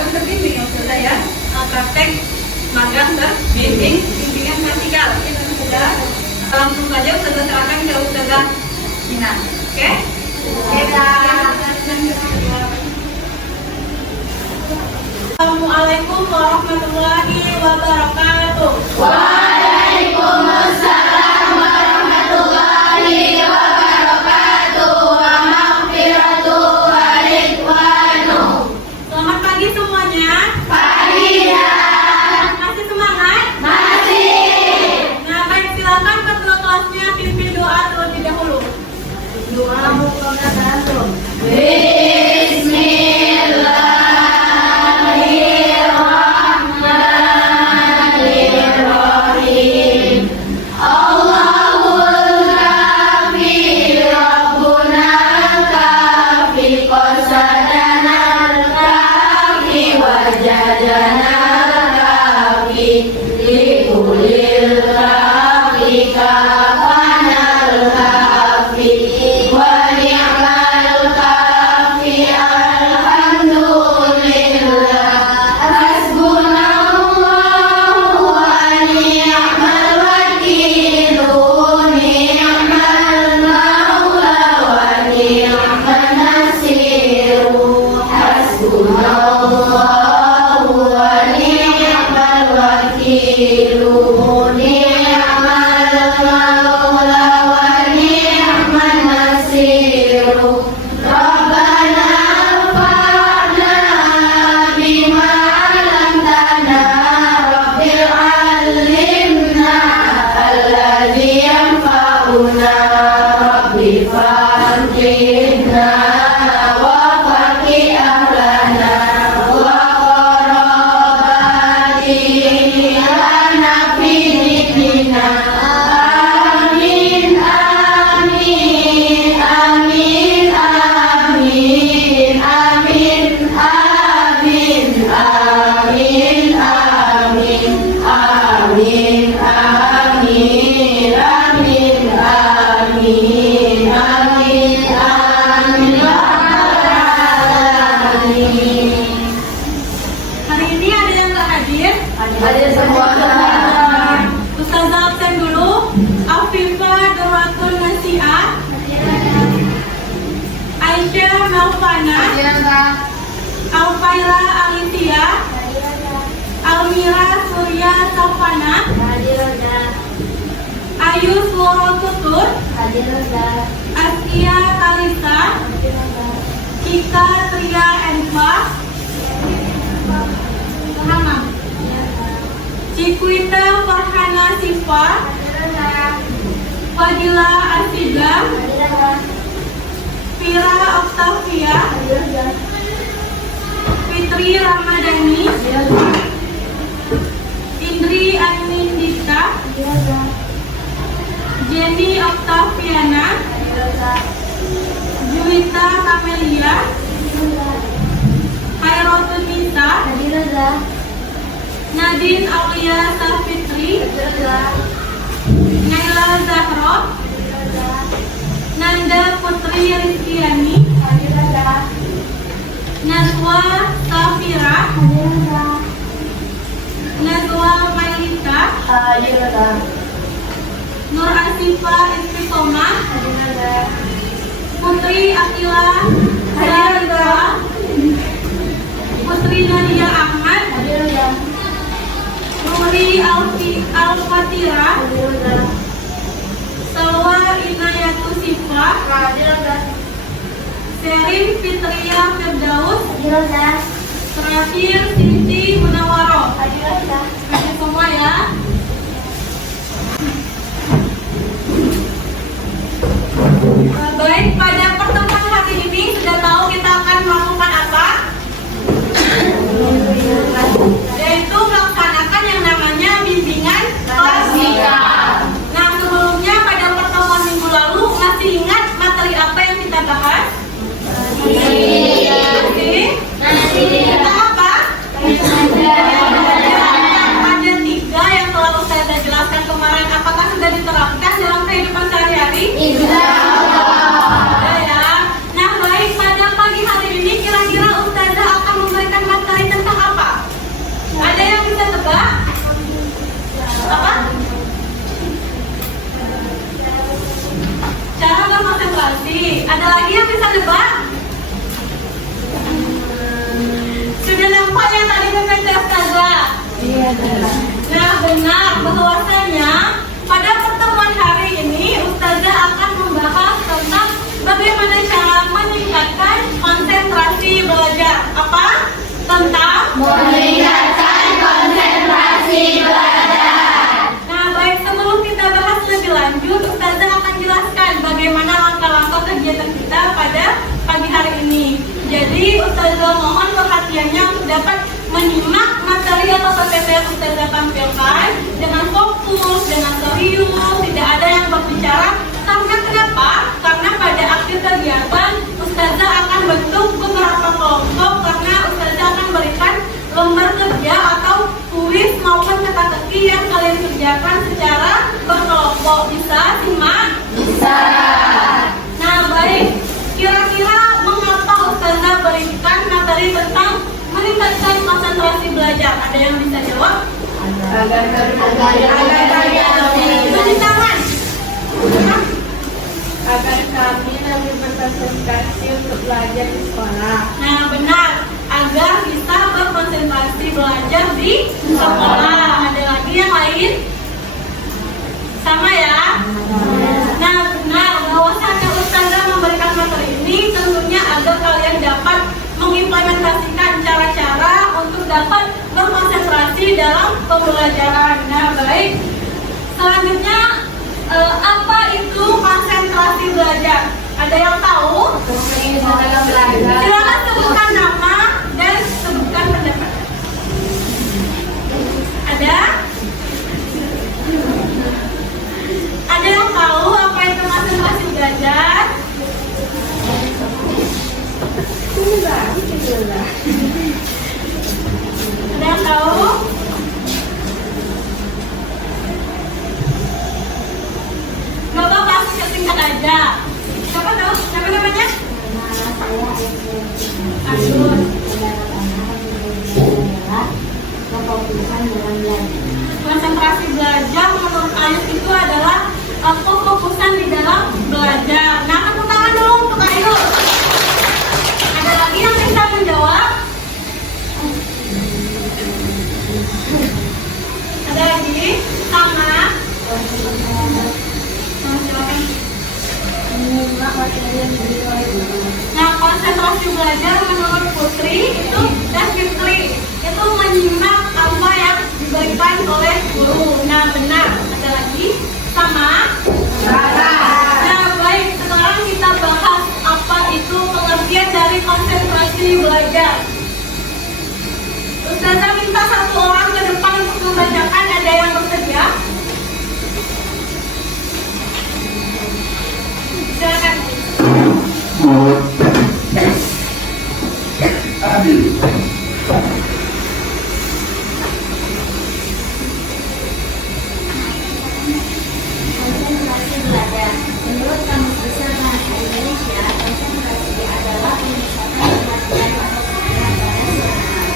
magang terbimbing ya Ustazah ya. Praktek magang terbimbing, bimbingan vertikal. Sudah. Langsung saja Ustazah serahkan ke Ustazah Gina. Oke? Assalamualaikum warahmatullahi wabarakatuh. Waalaikumsalam warahmatullahi wabarakatuh. Wa maghfiratuh wa ridwanu. Selamat pagi semuanya. Pagi ya. Masih semangat? Masih. Nah, baik, silakan ketua kelasnya pimpin doa terlebih dahulu. Doa Bismillahirrahmanirrahim. Allahul kafi Rabbuna kafi qasadana kafi wajadana kafi likulil kafi kafanal kafi wa ni'mal kafi alhamdulillah hasbunallahu wa ni'mal wakilu ni'mal maula wa ni'man nasiru hasbunallahu wa ni'mal wakilu ni'mal maula wa ni'man nasiru Rabbana anfa'na bima 'allamtana rabbil 'allimna alladzi yanfa'una rabbi faqihna wa faqih ahlana wa qarabatina fi dinina amin amin amin amin amin amin amin amin amin amin amin amin amin amin. hari ini ada yang nggak hadir? Hadir semua. Ustazah absen dulu. Afifah Dorotun Nasiah, Aisyah Melvana, Alfaira Alicia, Almira Surya Sofana, Ayu Suoro Tutur, Askia Kalisa, Cika Tria Enfa, Hamam, Cikwita Farhana Sifa, Fadila Asida, Fira Octavia, Fitri Ramadhani, Indri Anindita, Jenny Octaviana, Juwita Kamelia, Khairotun Nisa, Nadine Aulia Safitri, Naila Zahro, Nanda Putri Rizkiani, Nazwa Safira, Nazwa Mailita, Nur Asifa Istiqomah, Putri Akila Zahra, Putri Nadia Ahmad, Nuri Al-Fatira, Salwa Inayatu Sifa, Serin Fitria Firdaus, terakhir Siti Munawaro. Hadir semua ya. Baik, pada pertemuan hari ini sudah tahu kita akan melakukan apa? Yaitu melaksanakan yang namanya bimbingan vertikal. Nah, sebelumnya pada pertemuan minggu lalu masih ingat materi apa yang kita bahas? Kita apa? Ada 3 yang telah saya jelaskan kemarin. Apakah sudah diterapkan dalam kehidupan sehari-hari? Sudah ya. Nah, benar bahwasanya pada pertemuan hari ini Ustazah akan membahas tentang bagaimana cara meningkatkan konsentrasi belajar. Apa? Tentang meningkatkan konsentrasi belajar. Nah, baik, sebelum kita bahas lebih lanjut, Ustazah akan jelaskan bagaimana langkah-langkah kegiatan kita pada pagi hari ini. Jadi, Ustazah mohon perhatiannya untuk dapat menyimak materi atau PPT yang Ustazah tampilkan dengan fokus, dengan serius, tidak ada yang berbicara. Karena kenapa? Karena pada akhir kegiatan Ustazah akan bentuk beberapa kelompok, karena Ustazah akan berikan lembar kerja atau kuis maupun teka-teki yang kalian kerjakan secara berkelompok. Bisa simak? Bisa. Nah, baik. Kira-kira mengapa Ustazah berikan materi tentang meningkatkan konsentrasi belajar? Ada yang bisa jawab? Agar Cuci tangan. Agar kami lebih berkonsentrasi untuk belajar di sekolah. Nah, benar. Agar bisa berkonsentrasi belajar di sekolah. Ada lagi yang lain? Sama ya? Nah, benar. Bahwasanya Ustazah memberikan materi ini tentunya agar kalian dapat mengimplementasikan cara-cara untuk dapat berkonsentrasi dalam pembelajaran. Nah, baik. Selanjutnya, apa itu konsentrasi belajar? Ada yang tahu? Silakan sebutkan nama dan sebutkan pendapat. Ada? Ada yang tahu apa itu konsentrasi belajar? Ada yang tahu? Gak apa-apa, singkat aja. Siapa tahu? Siapa namanya? Asyur. Konsentrasi belajar menurut Ayus itu adalah kefokusan di dalam belajar. Nah, tepuk tangan dulu untuk Ayus. Ada lagi yang bisa menjawab? Ada lagi? Sama? Silakan. Nah, konsentrasi belajar menurut Putri itu dan Fitri itu menyimak apa yang diberikan oleh guru. Nah, benar. Ada lagi? Sama? Nah, baik. Sekarang kita bahas apa itu pengertian dari konsentrasi belajar. Ustazah minta satu orang ke depan untuk membacakan. Ada yang bersedia? Silakan. Konsentrasi belajar. Menurut Kamus Besar Bahasa Indonesia, konsentrasi adalah peningkatan perhatian atau pikiran pada suatu hal.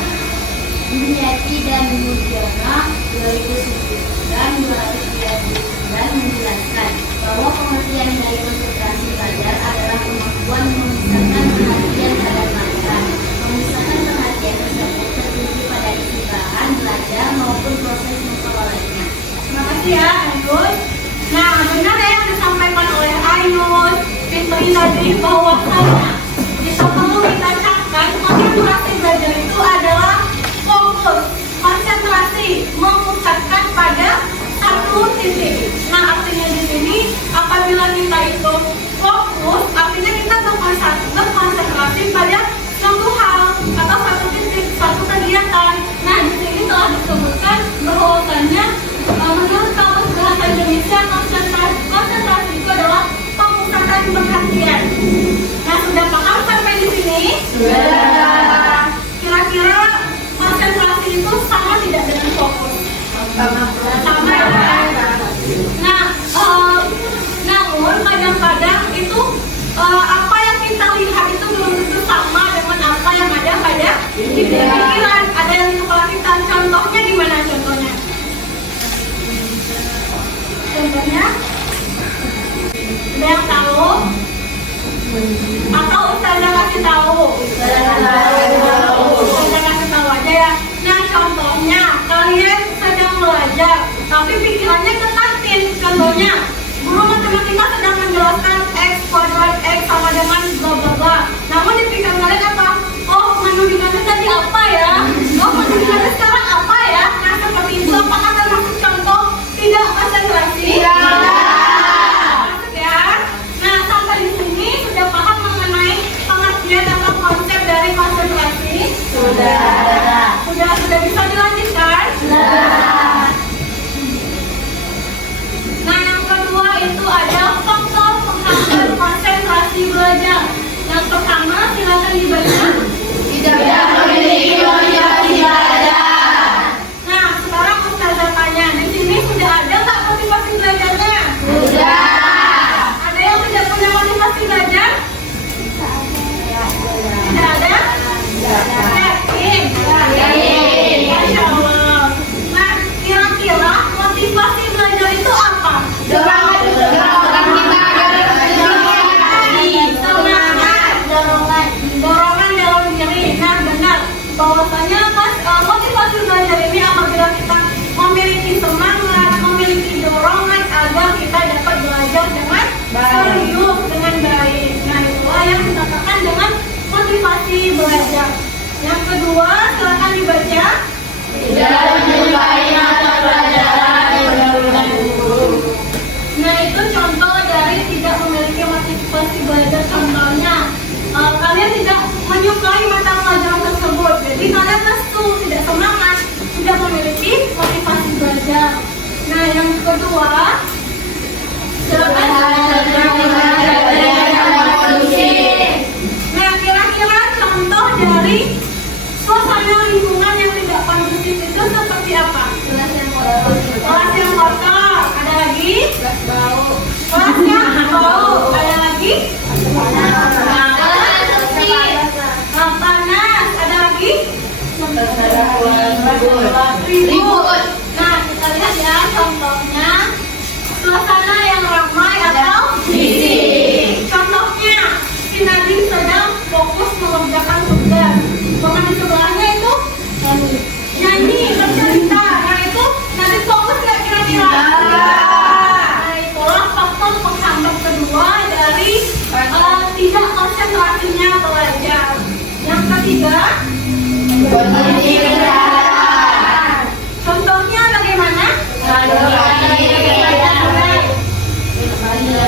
Dunyati dan Mujana 2009 menjelaskan bahwa pengertian dari konsentrasi belajar adalah kemampuan memusatkan perhatian terhadap materi. Memusatkan perhatian tersebut tertuju pada isi bahan belajar maupun proses memperolehnya. Terima kasih ya, Ayus. Nah, benar ya yang disampaikan oleh Ayus, Fitri tadi, bahwasanya bisa perlu kita catat konsentrasi belajar itu adalah fokus, konsentrasi, memusatkan pada satu titik. Nah, artinya di sini apabila kita itu fokus, artinya kita berkonsentrasi pada suatu hal atau satu titik, satu kegiatan. Nah, di sini telah disebutkan bahwasanya menurut Kamus Bahasa Indonesia konsentrasi itu adalah pemusatan perhatian. Nah, sudah paham sampai di sini? Sudah. Kira-kira konsentrasi itu sama tidak dengan fokus? Sama ya. Nah, namun kadang-kadang itu apa yang kita lihat itu belum tentu sama dengan apa yang ada pada pikiran, ada yang di kepala kita. Contohnya gimana contohnya? Contohnya? Ada yang tahu? Atau Ustazah kasih tahu? Ustazah kasih tahu aja ya. Nah, contohnya kalian jadi apa ya? Oh, konsentrasi sekarang apa ya? Nah, seperti itu apakah termasuk contoh tidak konsentrasi? Iya. Masuk ya. Nah, sampai di sini sudah paham mengenai pengertian atau konsep dari konsentrasi? Sudah bisa dilanjutkan? Nah, yang kedua itu ada faktor penghambat konsentrasi belajar. Yang pertama, silakan dibaca. Tidak memiliki motivasi belajar. Nah, sekarang Ustazah tanya, di sini sudah ada nggak motivasi belajarnya? Sudah. Ada yang tidak punya motivasi belajar? Tidak ada? Yakin? Masya Allah. Nah, kira-kira motivasi belajar itu apa? Dorongan kita agar Dorongan dalam diri. Nah, benar. Bahwasanya motivasi belajar ini apabila kita memiliki semangat, memiliki dorongan agar kita dapat belajar dengan serius, dengan baik. Nah, itulah yang dikatakan dengan motivasi belajar. Yang kedua, silakan dibaca. tidak menyukai mata pelajaran dengan guru. Nah, itu contoh dari tidak memiliki motivasi belajar. Contohnya, kalian tidak menyukai mata pelajaran tersebut. Jadi kalian lesu, tidak semangat, tidak memiliki motivasi belajar. Nah, yang kedua, silakan. Nah, kira-kira contoh dari suasana lingkungan yang tidak kondusif itu seperti apa? Kelas yang kotor. Ada lagi? Kelas yang bau. Ada lagi? Panas. Ada lagi? Ribut. Nah, kita lihat ya contohnya. Suasana yang ramai atau bising. Contohnya, si Nadine sedang fokus mengerjakan tugas. Bahkan di sebelahnya itu nyanyi, bercerita. Nah, itu Nadine fokus nggak kira-kira? Nah, itulah faktor penghambat kedua dari tidak konsentrasinya belajar. Yang ketiga, contohnya bagaimana?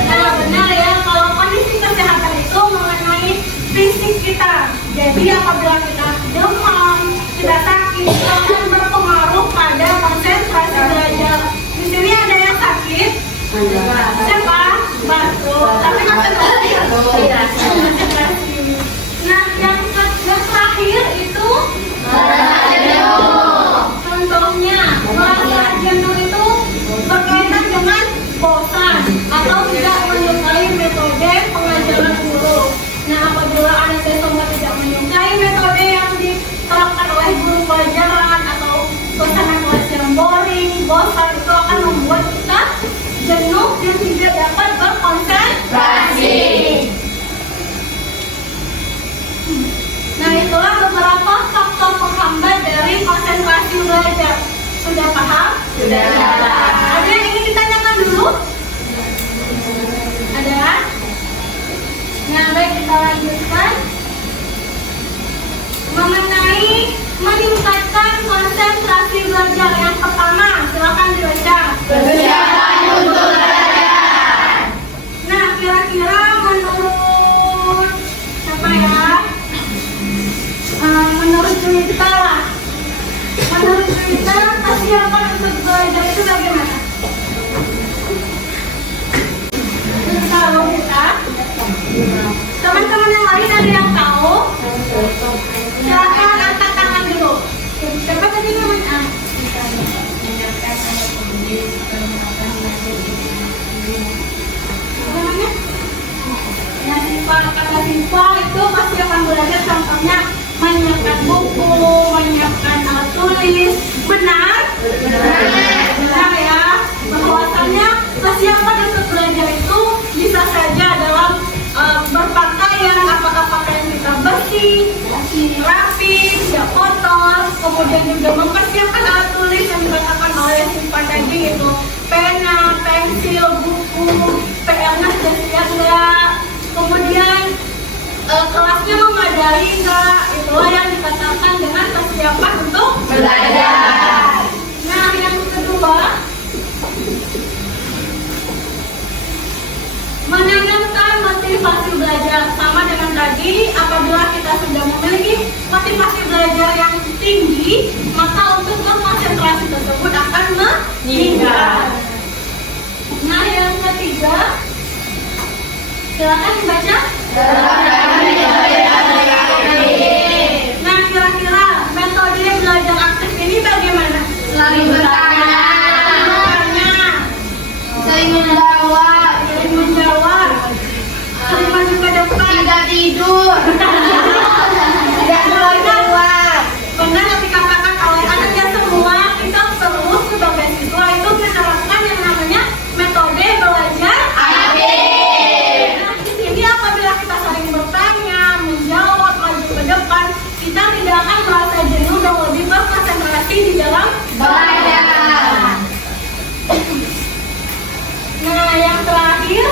Nah, benar ya, kalau kondisi kesehatan itu mengenai fisik kita. Jadi apabila kita demam, kita sakit, itu akan berpengaruh pada konsentrasi belajar. Di sini ada yang sakit? Siapa? Batuk. Tapi konsentrasi. Nah, yang terakhir itu contohnya, merasa jenuh itu berkaitan dengan bosan atau tidak menyukai metode pengajaran guru. Nah, apabila anak semua tidak menyukai metode yang diterapkan oleh guru pelajaran atau suasana kelas yang boring, bosan, itu akan membuat kita jenuh dan tidak dapat berkonsentrasi. Nah, itulah beberapa faktor penghambat dari konsentrasi belajar. Sudah paham? Sudah. Ada yang ingin ditanyakan dulu? Ada? Nah, baik, kita lanjutkan. Mengenai meningkatkan konsentrasi belajar. Yang pertama, silakan dibaca. Persiapan untuk belajar. Nah, kira-kira menurut siapa ya? Menurut Twitter, kesiapan untuk belajar itu bagaimana? Kalau kita, teman-teman yang lain ada yang tahu? Silakan angkat tangan dulu. Siapa tadi namanya? Namanya? Kata Siva itu pasti akan belajar. Contohnya menyiapkan buku, menyiapkan alat tulis. Benar? Benar ya. Bahwasanya kesiapan untuk belajar itu bisa saja dalam berpakaian, apakah pakaian kita bersih, rapi, tidak kotor, kemudian juga mempersiapkan alat tulis yang dikatakan oleh Siva tadi, itu pena, pensil, buku, PR-nya sudah siap nggak, kemudian kelasnya memadai nggak, itulah yang dikatakan dengan lagi, apabila kita sudah memiliki motivasi belajar yang tinggi, maka untuk konsentrasi tersebut akan meningkat. Nah, yang ketiga, silakan dibaca. Nah, kira-kira metode belajar aktif ini bagaimana? Selalu bertanya. Sering menjawab. Sering menjawab, sering maju ke depan, Tidak tidur. Tidak keluar. benar yang dikatakan oleh anaknya semua. Kita terus sebagai siswa itu menerapkan yang namanya metode belajar Aktif. Nah, di sini apabila kita sering bertanya, menjawab, maju ke depan, kita tidak akan merasa jenuh dan lebih berkonsentrasi di dalam Belajar. Nah, yang terakhir,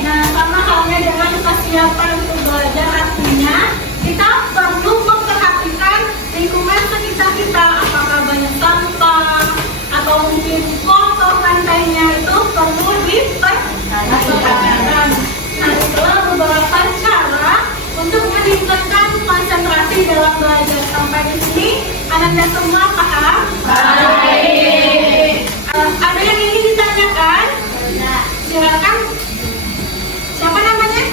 nah, sama halnya dengan kesiapan untuk belajar, artinya kita perlu memperhatikan lingkungan sekitar kita, apakah banyak sampah atau mungkin kotor lantainya, itu perlu diperhatikan. Nah, itulah beberapa cara untuk meningkatkan konsentrasi dalam belajar. Sampai di sini, Anda semua paham? Baik. Ada yang ingin ditanyakan? Silakan. Siapa namanya?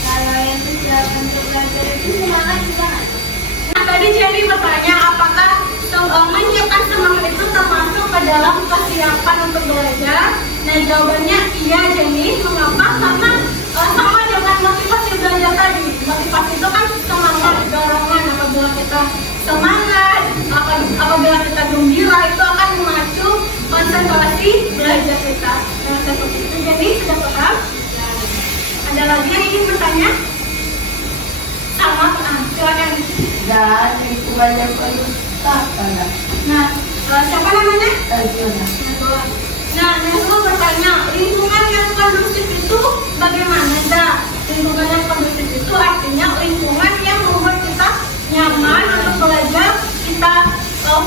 Kalau yang susah untuk belajar itu semangat juga nggak? Nah, tadi Jenny bertanya apakah menyiapkan semangat itu termasuk ke dalam kesiapan untuk belajar. Nah, jawabannya iya, Jenny. Mengapa? Karena sama dengan motivasi belajar tadi. Motivasi itu kan semangat, dorongan. Apabila kita semangat, apabila kita gembira, itu akan memacu konsentrasi belajar kita. Nah, seperti itu, Jenny sudah paham? Ada lagi yang ingin bertanya? Sama, silakan. Dan lingkungan yang kondusiv. Nah, siapa namanya? Tajuna. Nah, Neslu bertanya, lingkungan yang kondusif itu bagaimana, Dah? Lingkungan yang kondusif itu artinya lingkungan yang membuat kita nyaman untuk belajar, kita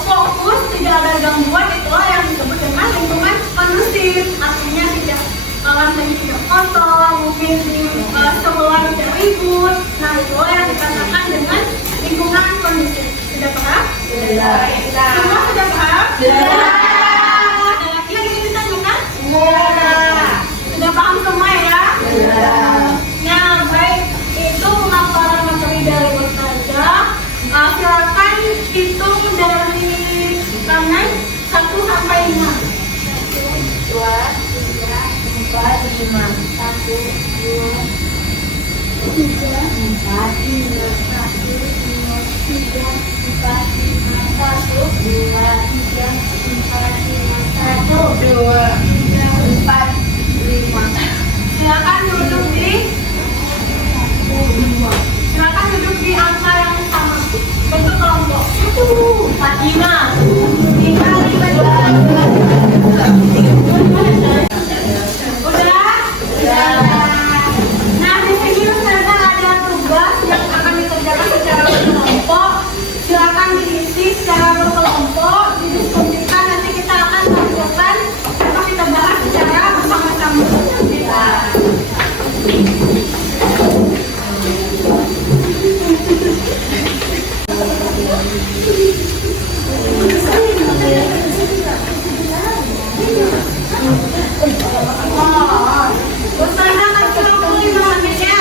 fokus, tidak ada gangguan, itulah yang disebut dengan lingkungan kondusif. Artinya tidak lantainya tidak kotor, mungkin di sekolah tidak ribut. Nah, itulah yang dikatakan dengan lingkungan kondusif. Sudah paham? Semua sudah paham? Ada lagi yang ingin ditanyakan? Sudah paham semua ya? Nah, baik, itu pemaparan materi dari Ustazah. Silakan hitung dari kanan 1 sampai 5. 2, 3, 4, 5. 1, 2, 3, 4, 5. 1, 2, 3, 4, 5. 1, 2, 3, 4, 5. 1, 2, 3, 4, 5. Silakan duduk di angka yang sama. Bentuk kelompok. 4, 5. 3, 5, 2. Udah? Nah, di sini Ustazah ada tugas yang akan dikerjakan secara berkelompok. Silakan diisi secara berkelompok, didiskusikan, nanti kita akan lakukan atau kita bahas secara bersama-sama. Ustazah kasih waktu 5 menit ya.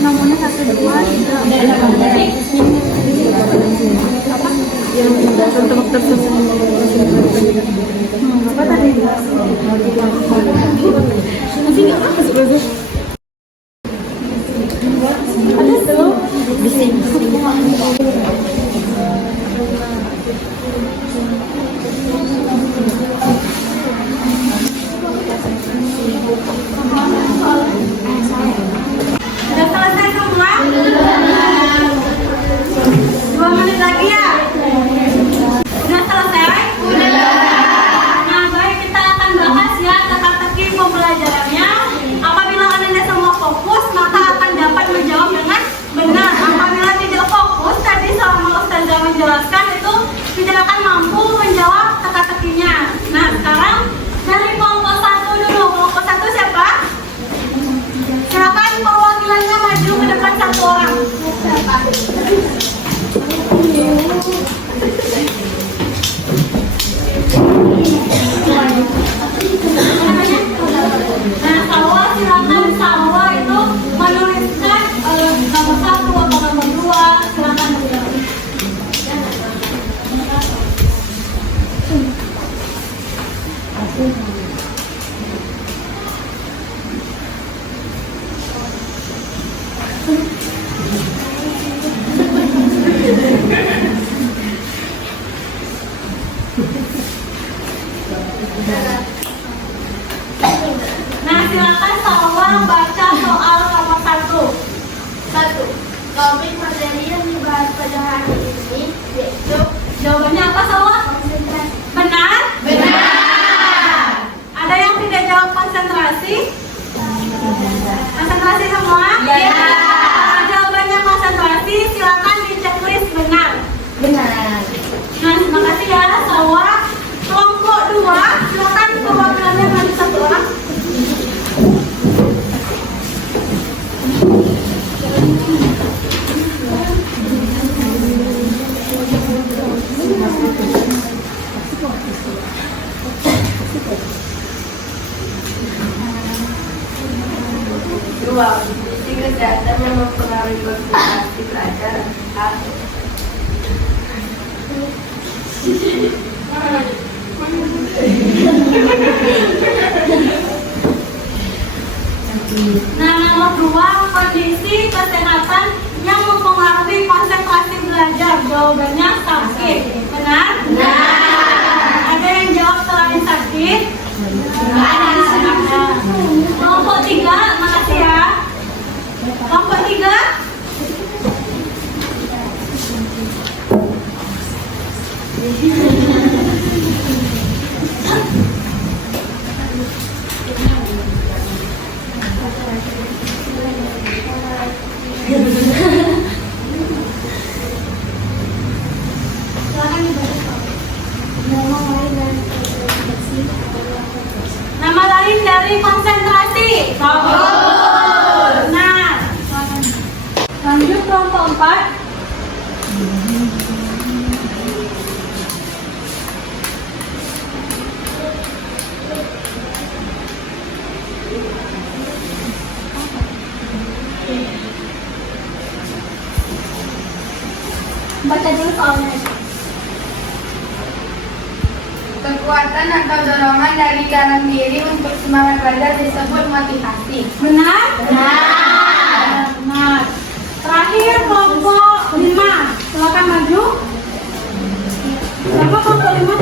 Nomornya 1, 2, 3. Apa tadi? Masih nggak apa sih? Ada tuh. Bisa. Sudah selesai semua? 2 menit lagi ya? Udah selesai? Udah. Nah, baik, kita akan bahas ya teka-teki pembelajarannya. Apabila Anda semua Nah, Salwa silakan. Salwa itu menuliskan nomor 1 atau nomor 2. Silakan menjawab. Nah, silakan Salwa baca soal nomor 1. 1. Topik materi yang dibahas pada hari ini yaitu Jawabannya apa, Salwa? konsentrasi. Benar? Benar. Ada yang tidak jawab konsentrasi? Konsentrasi semua? Ya. Kalau jawabannya konsentrasi, silakan di checklist benar. Benar. Nah, terima kasih ya, Salwa. Kelompok 2, silakan perwakilannya maju 1 orang. Dua, kondisi kesehatan yang mempengaruhi konsentrasi pelajar. Satu. Nah, nomor 2, kondisi kesehatan yang mempengaruhi konsentrasi belajar. Jawabannya sakit. Benar? Benar. Ada yang jawab selain sakit? Ada. Kelompok 3, makasih ya. Kelompok 3. Nama lain dari konsentrasi. Benar. Lanjut kelompok 4. Baca dulu soalnya. Kekuatan atau dorongan dari dalam diri untuk semangat belajar disebut motivasi. Benar? Benar. Terakhir kelompok 5. Silakan maju. Siapa kelompok 5?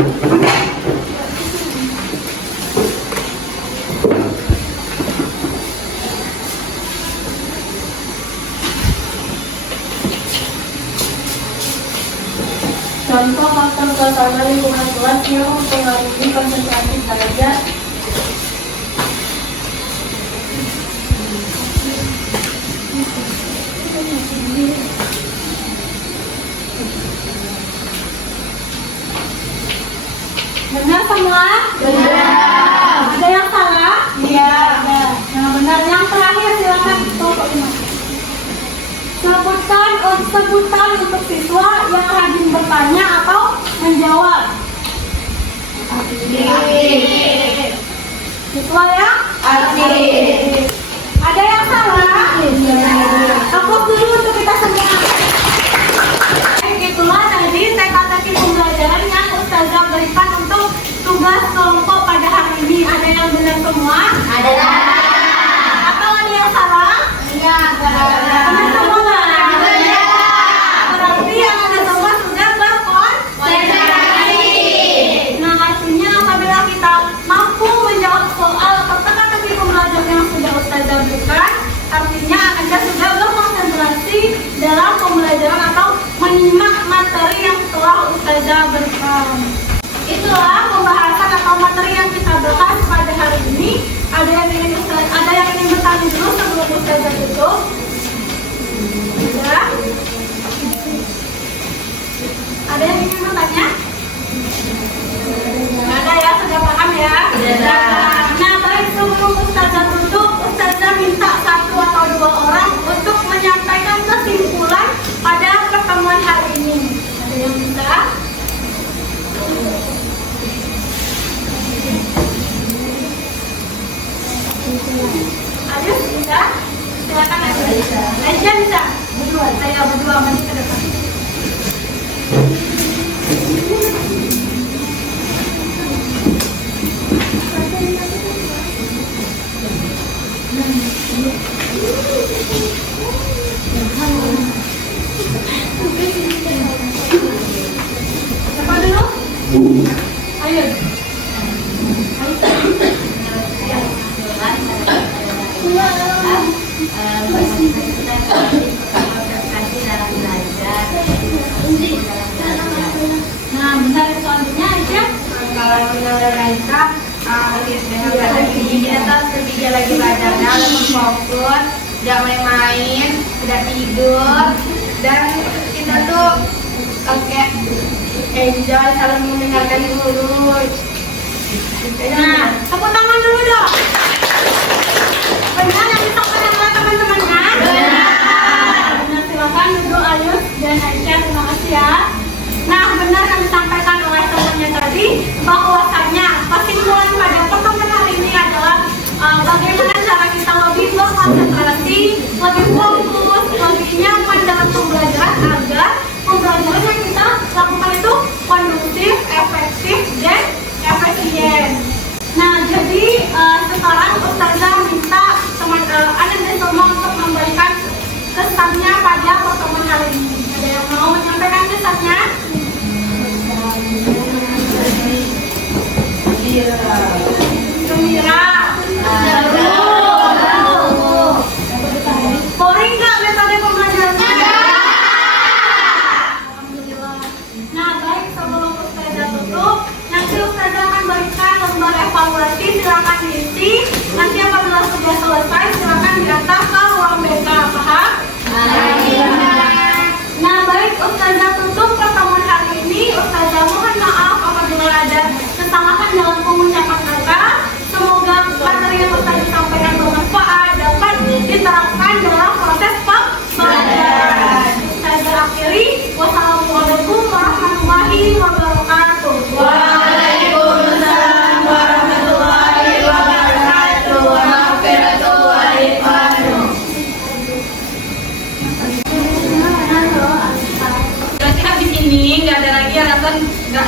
Contoh faktor suasana lingkungan kelas yang mempengaruhi konsentrasi belajar. Benar semua? Benar. Ada yang salah? Iya. Ada. Yang benar. Yang terakhir silakan kelompok 5. Sebutkan untuk siswa yang rajin bertanya atau menjawab. Siswa yang Aktif. ada yang salah? Aku dulu untuk kita semua. Itulah tadi teka-teki pembelajaran yang Ustazah berikan untuk tugas kelompok pada hari ini. Ada yang benar semua? Ada. Atau ada yang salah? Iya. Benar semua? Berarti yang ada semua sudah berkonsentrasi. Nah, artinya apabila kita mampu menjawab soal atau teka-teki pembelajaran yang sudah Ustazah berikan, artinya Anda sudah berkonsentrasi dalam pembelajaran atau menyimak materi yang telah Ustazah berikan. Itulah pembahasan atau materi yang kita bahas pada hari ini. Ada yang ingin bertanya dulu sebelum Ustazah tutup? Sudah? Ada yang ingin bertanya? Nggak ada ya, sudah paham ya? Sudah. Nah, baik, sebelum Ustazah tutup, Ustazah minta 1 atau 2 orang untuk menyampaikan kesimpulan pada pertemuan hari ini. Ada yang bisa? Ayo bisa? Silakan Aisyah bisa? Berdua, saya berdua maju ke depan. Siapa dulu? Ayo. Nah, bentar selanjutnya Aisyah. Kalau menurut Raisa, kita ketiga lagi belajar dalam fokus, tidak main-main, tidak tidur, dan kita tuh enjoy saling mendengarkan guru. Nah, tepuk tangan dulu dong. Benar yang disampaikan oleh teman-temannya? Benar. Benar, silakan duduk Ayus dan Aisyah, terima kasih ya. Nah, benar yang disampaikan oleh temannya tadi bahwasanya kesimpulan pada pertemuan hari ini adalah bagaimana cara kita lebih berkonsentrasi, lebih fokus, lebih nyaman dalam pembelajaran agar pembelajaran yang kita lakukan itu kondusif, efektif, dan efisien. Nah, jadi sekarang Ustazah minta teman Anda dan semua untuk memberikan kesannya pada pertemuan hari ini. Ada yang mau menyampaikan kesannya? Gembira. Boring nggak metode pembelajarannya? Alhamdulillah. Nah, baik, sebelum Ustazah tutup, nanti Ustazah akan berikan lembar evaluasi, silakan diisi. Nanti apabila sudah selesai, silakan diantar ke ruang BK, paham? Nah, baik, Ustazah tutup pertemuan hari ini. Ustazah mohon maaf apabila ada kesalahan dalam pengucapan kata. Semoga materi yang Ustazah sampaikan bermanfaat, dapat diterapkan dalam proses pembelajaran. Ustazah akhiri, wassalamualaikum warahmatullahi wabarakatuh. Waalaikumsalam warahmatullahi wabarakatuh. Berarti habis ini nggak ada lagi alasan nggak